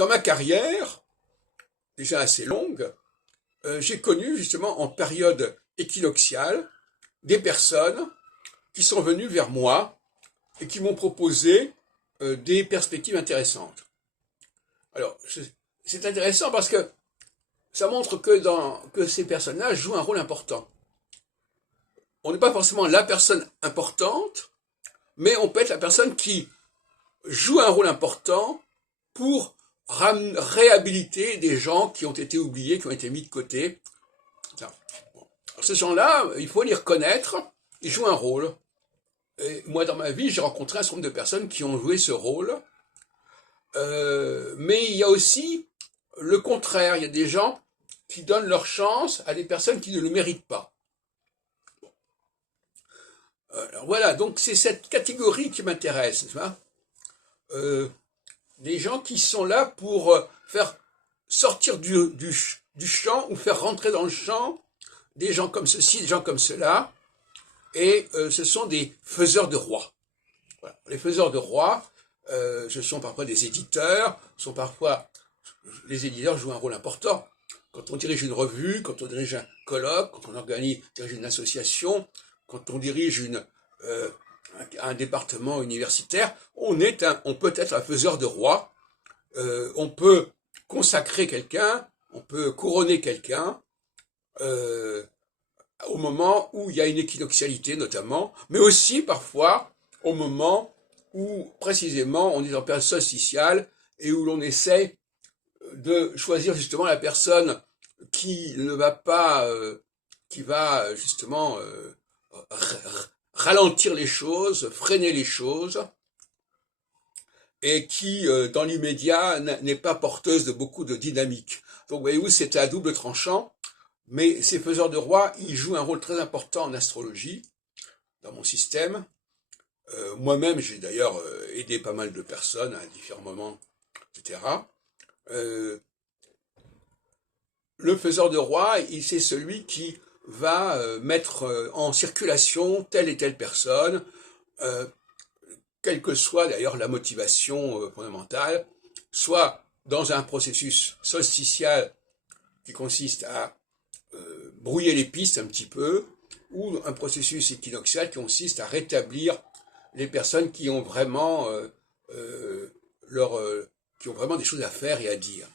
Dans ma carrière, déjà assez longue, j'ai connu justement en période équinoxiale des personnes qui sont venues vers moi et qui m'ont proposé des perspectives intéressantes. Alors, c'est intéressant parce que ça montre que ces personnages jouent un rôle important. On n'est pas forcément la personne importante, mais on peut être la personne qui joue un rôle important pour réhabiliter des gens qui ont été oubliés, qui ont été mis de côté. Bon. Ces gens-là, il faut les reconnaître, ils jouent un rôle. Et moi, dans ma vie, j'ai rencontré un certain nombre de personnes qui ont joué ce rôle. Mais il y a aussi le contraire. Il y a des gens qui donnent leur chance à des personnes qui ne le méritent pas. Alors voilà, donc c'est cette catégorie qui m'intéresse. Des gens qui sont là pour faire sortir du champ ou faire rentrer dans le champ des gens comme ceci, des gens comme cela. Et ce sont des faiseurs de rois. Voilà. Les faiseurs de rois, ce sont parfois des éditeurs, les éditeurs jouent un rôle important. Quand on dirige une revue, quand on dirige un colloque, quand on dirige une association, quand on dirige un département universitaire, on peut être un faiseur de rois. On peut consacrer quelqu'un, on peut couronner quelqu'un au moment où il y a une équinoxialité notamment, mais aussi parfois au moment où précisément on est en période solsticiale et où l'on essaie de choisir justement la personne qui ne va pas, qui va justement ralentir les choses, freiner les choses, et qui, dans l'immédiat, n'est pas porteuse de beaucoup de dynamique. Donc, voyez-vous, c'est à double tranchant, mais ces faiseurs de rois, ils jouent un rôle très important en astrologie, dans mon système. Moi-même, j'ai d'ailleurs aidé pas mal de personnes à différents moments, etc. Le faiseur de roi, c'est celui qui va mettre en circulation telle et telle personne, quelle que soit d'ailleurs la motivation fondamentale, soit dans un processus solsticial qui consiste à brouiller les pistes un petit peu, ou un processus équinoxial qui consiste à rétablir les personnes qui ont vraiment qui ont vraiment des choses à faire et à dire.